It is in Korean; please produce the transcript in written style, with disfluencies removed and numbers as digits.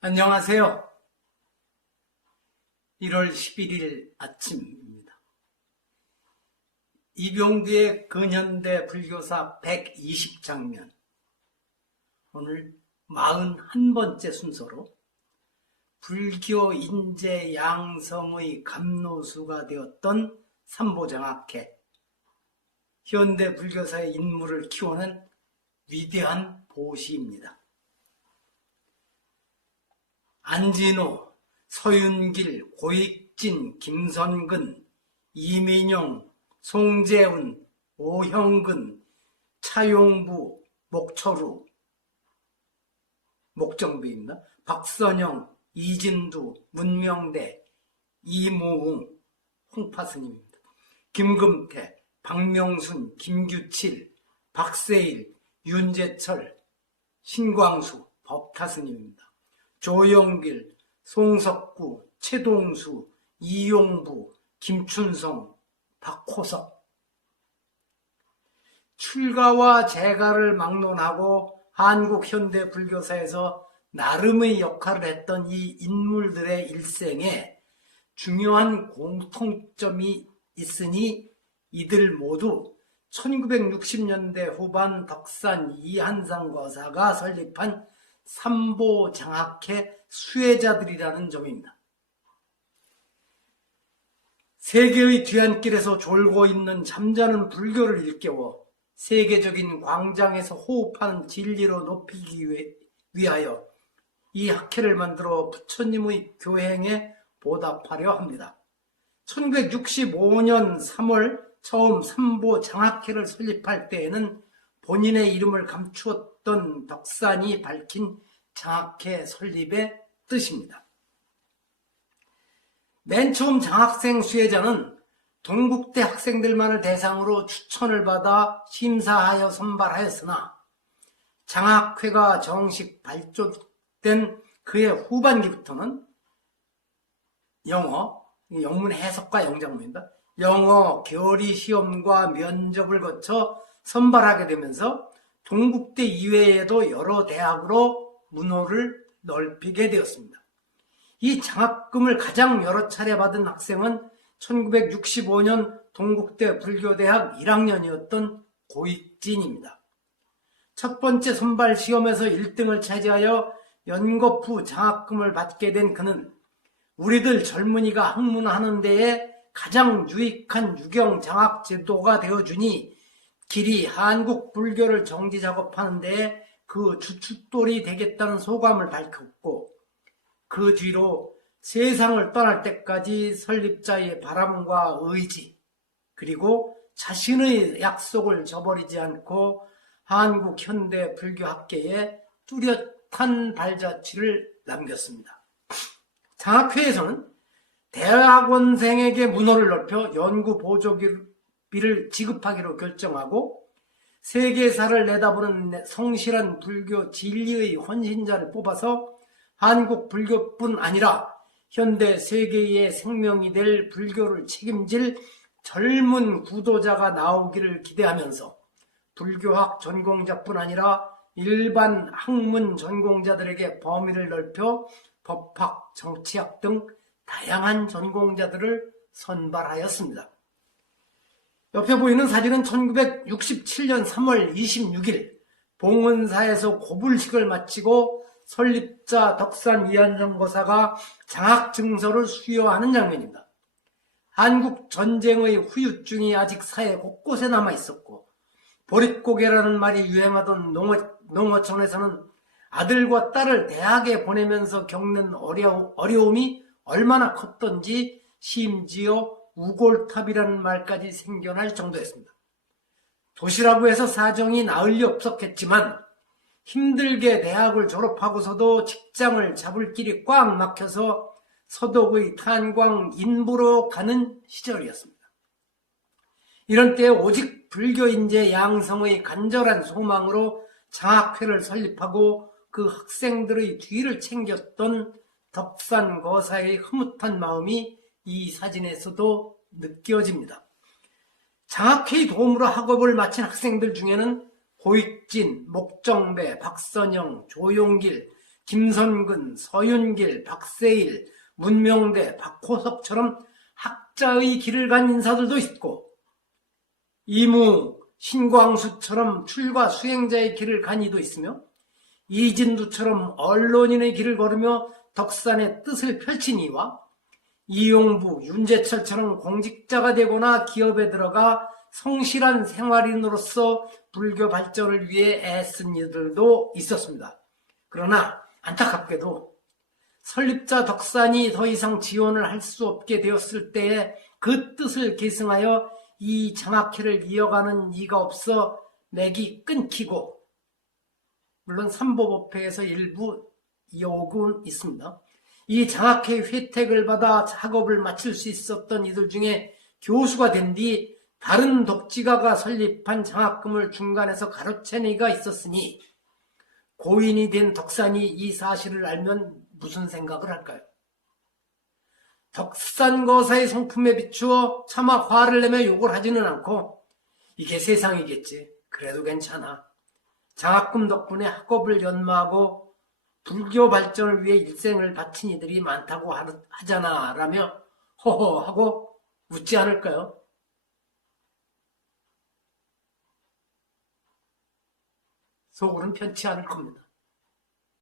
안녕하세요. 1월 11일 아침입니다. 이병두의 근현대 불교사 120장면, 오늘 41번째 순서로 불교 인재 양성의 감로수가 되었던 삼보장학회, 현대 불교사의 인물을 키워낸 위대한 보시입니다. 안진호, 서윤길, 고익진, 김선근, 이민용, 송재훈, 오형근, 차용부, 목철우, 목정부입니다. 박선영, 이진두, 문명대, 이무웅, 홍파스님입니다. 김금태, 박명순, 김규칠, 박세일, 윤재철, 신광수, 법타스님입니다. 조영길, 송석구, 최동수, 이용부, 김춘성, 박호석. 출가와 재가를 막론하고 한국 현대 불교사에서 나름의 역할을 했던 이 인물들의 일생에 중요한 공통점이 있으니 이들 모두 1960년대 후반 덕산 이한상 거사가 설립한 삼보장학회 수혜자들이라는 점입니다. 세계의 뒤안길에서 졸고 있는 잠자는 불교를 일깨워 세계적인 광장에서 호흡하는 진리로 높이기 위하여 이 학회를 만들어 부처님의 교행에 보답하려 합니다. 1965년 3월 처음 삼보장학회를 설립할 때에는 본인의 이름을 감추었던 덕산이 밝힌 장학회 설립의 뜻입니다. 맨 처음 장학생 수혜자는 동국대 학생들만을 대상으로 추천을 받아 심사하여 선발하였으나 장학회가 정식 발족된 그해 후반기부터는 영문 해석과 영작문입니다. 영어 결의 시험과 면접을 거쳐 선발하게 되면서 동국대 이외에도 여러 대학으로 문호를 넓히게 되었습니다. 이 장학금을 가장 여러 차례 받은 학생은 1965년 동국대 불교대학 1학년이었던 고익진입니다. 첫 번째 선발 시험에서 1등을 차지하여 연거푸 장학금을 받게 된 그는 우리들 젊은이가 학문하는 데에 가장 유익한 유경 장학 제도가 되어주니 길이 한국 불교를 정지 작업하는 데에 그 주춧돌이 되겠다는 소감을 밝혔고, 그 뒤로 세상을 떠날 때까지 설립자의 바람과 의지, 그리고 자신의 약속을 저버리지 않고 한국 현대 불교학계에 뚜렷한 발자취를 남겼습니다. 장학회에서는 대학원생에게 문호를 넓혀 연구 보조비를 지급하기로 결정하고 세계사를 내다보는 성실한 불교 진리의 헌신자를 뽑아서 한국 불교뿐 아니라 현대 세계의 생명이 될 불교를 책임질 젊은 구도자가 나오기를 기대하면서 불교학 전공자뿐 아니라 일반 학문 전공자들에게 범위를 넓혀 법학, 정치학 등 다양한 전공자들을 선발하였습니다. 옆에 보이는 사진은 1967년 3월 26일 봉은사에서 고불식을 마치고 설립자 덕산 이한정 거사가 장학증서를 수여하는 장면입니다. 한국 전쟁의 후유증이 아직 사회 곳곳에 남아있었고 보릿고개라는 말이 유행하던 농어촌에서는 아들과 딸을 대학에 보내면서 겪는 어려움이 얼마나 컸던지 심지어 우골탑이라는 말까지 생겨날 정도였습니다. 도시라고 해서 사정이 나을 리 없었겠지만 힘들게 대학을 졸업하고서도 직장을 잡을 길이 꽉 막혀서 서독의 탄광 인부로 가는 시절이었습니다. 이런 때에 오직 불교인재 양성의 간절한 소망으로 장학회를 설립하고 그 학생들의 뒤를 챙겼던 덕산 거사의 흐뭇한 마음이 이 사진에서도 느껴집니다. 장학회의 도움으로 학업을 마친 학생들 중에는 고익진, 목정배, 박선영, 조용길, 김선근, 서윤길, 박세일, 문명대, 박호석처럼 학자의 길을 간 인사들도 있고, 이무, 신광수처럼 출가 수행자의 길을 간 이도 있으며, 이진두처럼 언론인의 길을 걸으며 덕산의 뜻을 펼친 이와 이용부, 윤재철처럼 공직자가 되거나 기업에 들어가 성실한 생활인으로서 불교 발전을 위해 애쓴 이들도 있었습니다. 그러나 안타깝게도 설립자 덕산이 더 이상 지원을 할 수 없게 되었을 때에 그 뜻을 계승하여 이 장학회를 이어가는 이가 없어 맥이 끊기고, 물론 삼보법회에서 일부 이어오곤 있습니다. 이 장학회 혜택을 받아 작업을 마칠 수 있었던 이들 중에 교수가 된 뒤 다른 독지가가 설립한 장학금을 중간에서 가로챈 이가 있었으니 고인이 된 덕산이 이 사실을 알면 무슨 생각을 할까요? 덕산거사의 성품에 비추어 차마 화를 내며 욕을 하지는 않고 이게 세상이겠지, 그래도 괜찮아, 장학금 덕분에 학업을 연마하고 불교 발전을 위해 일생을 바친 이들이 많다고 하잖아 라며 허허 하고 웃지 않을까요? 속으로는 편치 않을 겁니다.